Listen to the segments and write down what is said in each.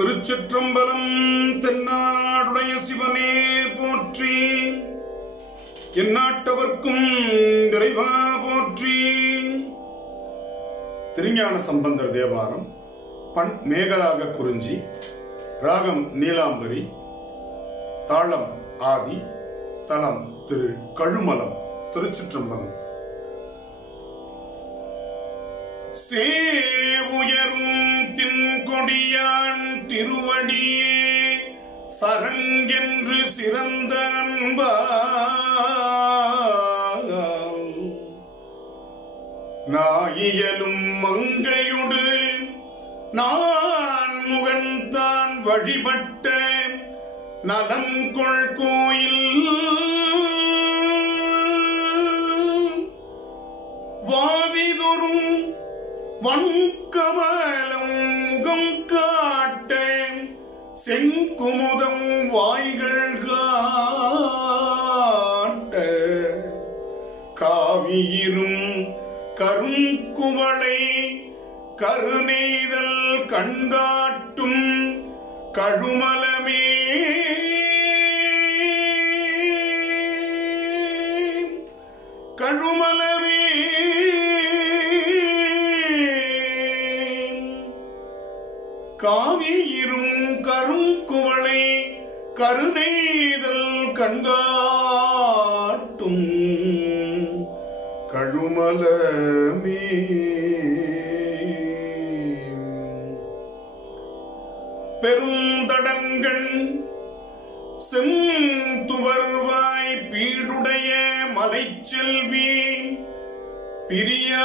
திருச்சிற்றம்பலம். தென்னாடுடைய சிவனே போற்றி, எந்நாட்டவர்க்கும் இறைவா போற்றி. திருஞான சம்பந்தர் தேவாரம். பண் மேகராக குறிஞ்சி, ராகம் நீலாம்பரி, தாளம் ஆதி, தலம் திரு கழுமலம், திருச்சிற்றம்பலம். சேவுயரும் தின்கொடியான் திருவடியே சரங்கென்று சிறந்த அன்பா, நாயியலும் மங்கையுடு நான் முகன்தான் வழிபட்ட நலங்கொள் கோயில் வாவிதொரும் வன்கமலம் முகம் காட்ட செங்குமுதம் வாய்கள் காட்ட காவியிரும் கருங்குவளை கருநெய்தல் கண்டாட்டும் கழுமலமே கழுமலமே காவியிரும் கருங்குவளை கருநெய்தல் கண்டாட்டும் கழுமலமே. பெருந்தடங்கண் செந்துவர்வாய் பீடுடைய மலைச்செல்வி பிரியாமேனி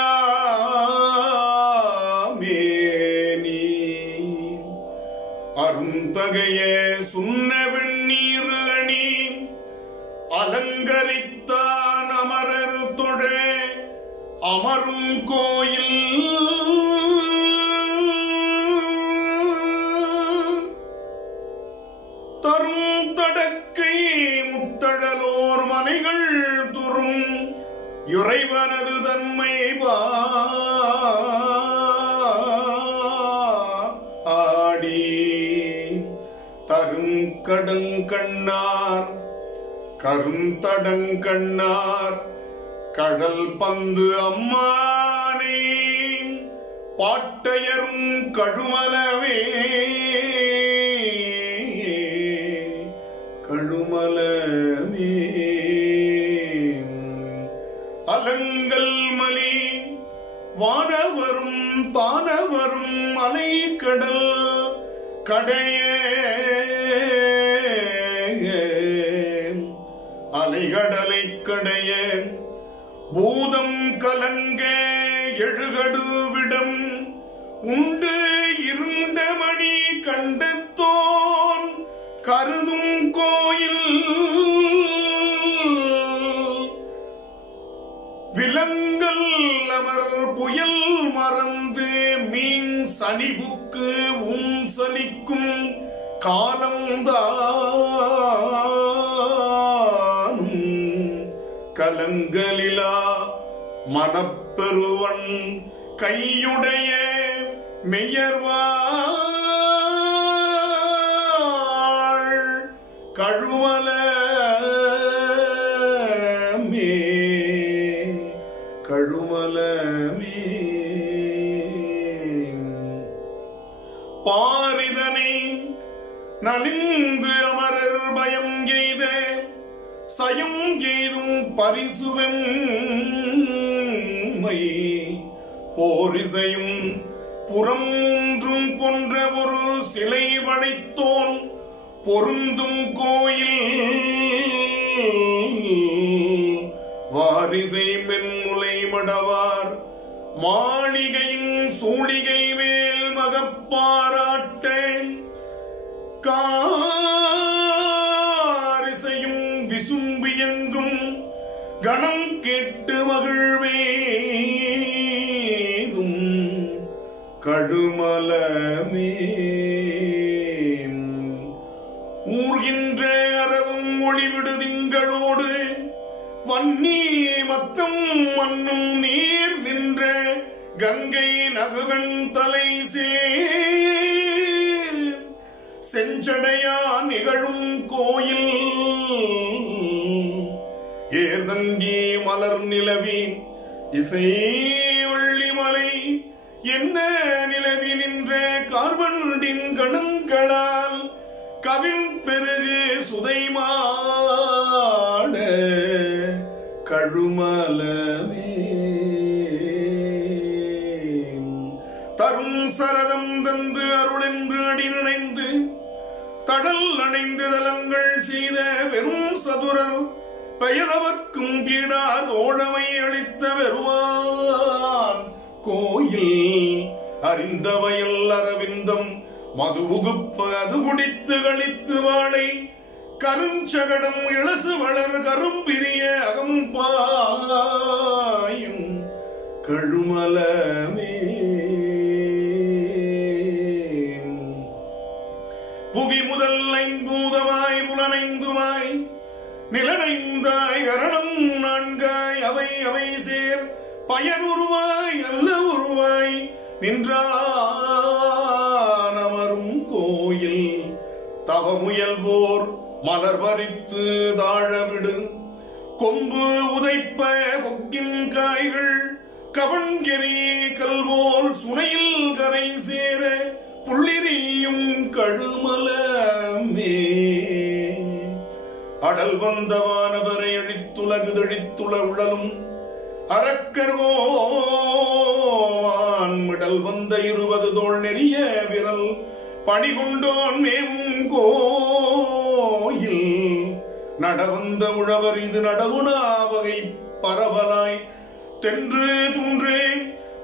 அருந்தகைய சுண்ண வெண்ணீர் அணி அலங்கரித்தான் அமரர் தொழ அமரும் கோயில் தரும் தடக்கை முத்தழலோர் மனைகள் துறும் இறைவனது தன்மை ஆடி தருங்கடங்கண்ணார் கருந்தடங்கண்ணார் கடல் பந்து அம்மானே பாட்டையரும் கழுமலவே கழுமலமே. அலங்கல் மலி வானவரும் தானவரும் அலை கடல் கடைய அலைகடலை கடைய பூதம் கலங்க எழுகடுவிடம் உண்டு இருண்ட மணி கண்டத்தோன் கருதும் கோயில் விலங்கல் அமர் புயல் மறந்து மீன் சனிபுக்கு சலிக்கும் காலம்தானும் கலங்கலிலா மனப்பெருவன் கையுடைய மெய்யர்வாள் கழுமலமே கழுமலமே. பாரிதனை நலிந்து அமரர் பயம் எய்த சயம் எய்தும் பரிசுவெம்மை போரிசையும் புறம் மூன்றும் போன்ற ஒரு சிலை வளைத்தோன் பொருந்தும் கோயில் வாரிசை மென்முலை மடவார் மாளிகையின் சூளிகை மேல் மகப்பாராட்ட காரிசையும் விசும்பியங்கும் கணம் கேட்டு மகிழ்வேதும் கழுமலமே. ஊர்கின்ற அரவும் ஒளிவிடு திங்களோடு வன்னி மத்தம் மண்ணும் நீர் நின்ற கங்கை நகுகன் தலை சேர் செஞ்சடையா நிகழும் கோயில் ஏர்தங்கி மலர் நிலவி இசை வள்ளிமலை என்ன நிலவி நின்ற கார்வண்டின் கணங்களால் கவின் பெருகு சுதைமாட கழுமலமே தரும் சரதம் தந்து அருளென்று அடி நினைந்து தடல் அணைந்து தலங்கள் செய்த வெறும் சதுரர் பெயரவர்க்கும் பீடா தோழமை அளித்த பெருமான் கோயில் அறிந்தவையில் அரவிந்தம் மதுவுகுப்ப அது குடித்து கழித்து வாழை கருஞ்சகடம் இளசு வளர் கரும்பிரிய அகம்பாயும் கழுமலமே புவி முதல் ஐம்பூதமாய் புலனைந்துமாய் நிலனைந்தாய் கரணம் நான்காய் அவை அவை சேர் பயனுருவாய் அல்ல உருவாய் நின்றானமரும் கோயில் தவமுயல்வோர் மலர் பறித்து தாழவிடு கொம்பு உதைப்ப கொக்கின் காய்கள் கவன்கெறி கல்வோல் சுனையில் கரை சேர புள்ளிரியும் கழுமலமே அடல் வந்தவானவரை அழித்துலகுதழித்துள உழலும் அரக்கர்கோவான் மிடல் வந்த 20 தோள் நெறிய விரல் பணிகொண்டோன் மேவும் கோயில் நடவந்த உழவர் இது நடவுணா வகை பரவலாய் தென்று துன்றே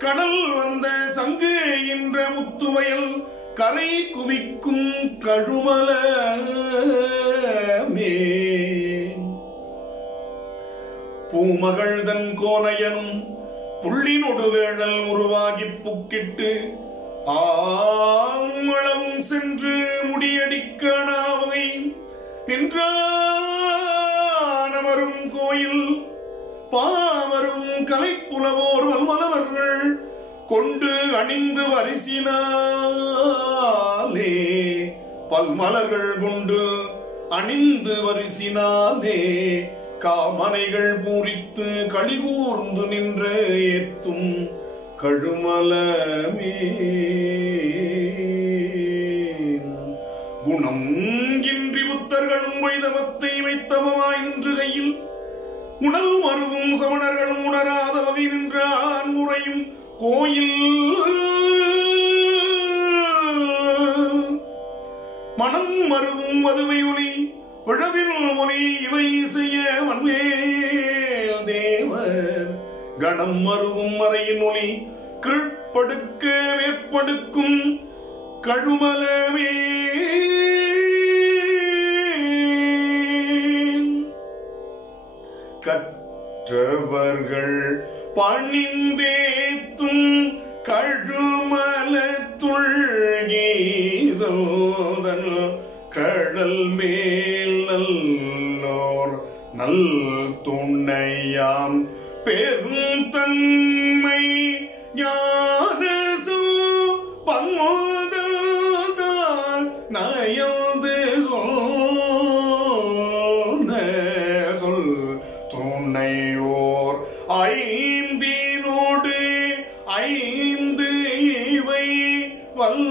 கடல் வந்த சங்கு என்ற முத்துவயல் கரை குவிக்கும் கழுமலமே பூமகள் தன் கோனையனும் புள்ளினொடு வேழல் உருவாகி புக்கிட்டு ஆங்களவும் சென்று முடியடிக்கானாவை நின்றானவரும் கோயில் பாவரும் கலைப்புலவோர் வல்மலவர்கள் கொண்டு அணிந்து வரிசினாலே பல்மலர்கள் கொண்டு அணிந்து வரிசினாலே காமனைகள் பூரித்து களிகூர்ந்து நின்ற ஏத்தும் கழுமலமே குணம் இன்றி புத்தர்களும் வைதவத்தை வைத்தவமாய் நின்று கையில் உணல் மருவும் சமணர்களும் உணராத வகை நின்றான் முறையும் கோயில் மனம் மருவும் வதுவை ஒளி விழவில் ஒளி இவை செய்ய மண்மேல் தேவர் கணம் மருவும் மறையின் ஒளி கீழ்ப்படுக்க வேற்படுக்கும் கழுமலமே கற்றவர்கள் பணிந்தேத்தும் கழுமலத்துள் ஈசோதன் கடல் மேல் நல்லோர் நல் துணையாம் பெருந்தன்மை ஞானசோ பன்மோதல்தான் நயந்து சொல் துணையோர் ஐந்தினோடு ஐந்து இவை வல்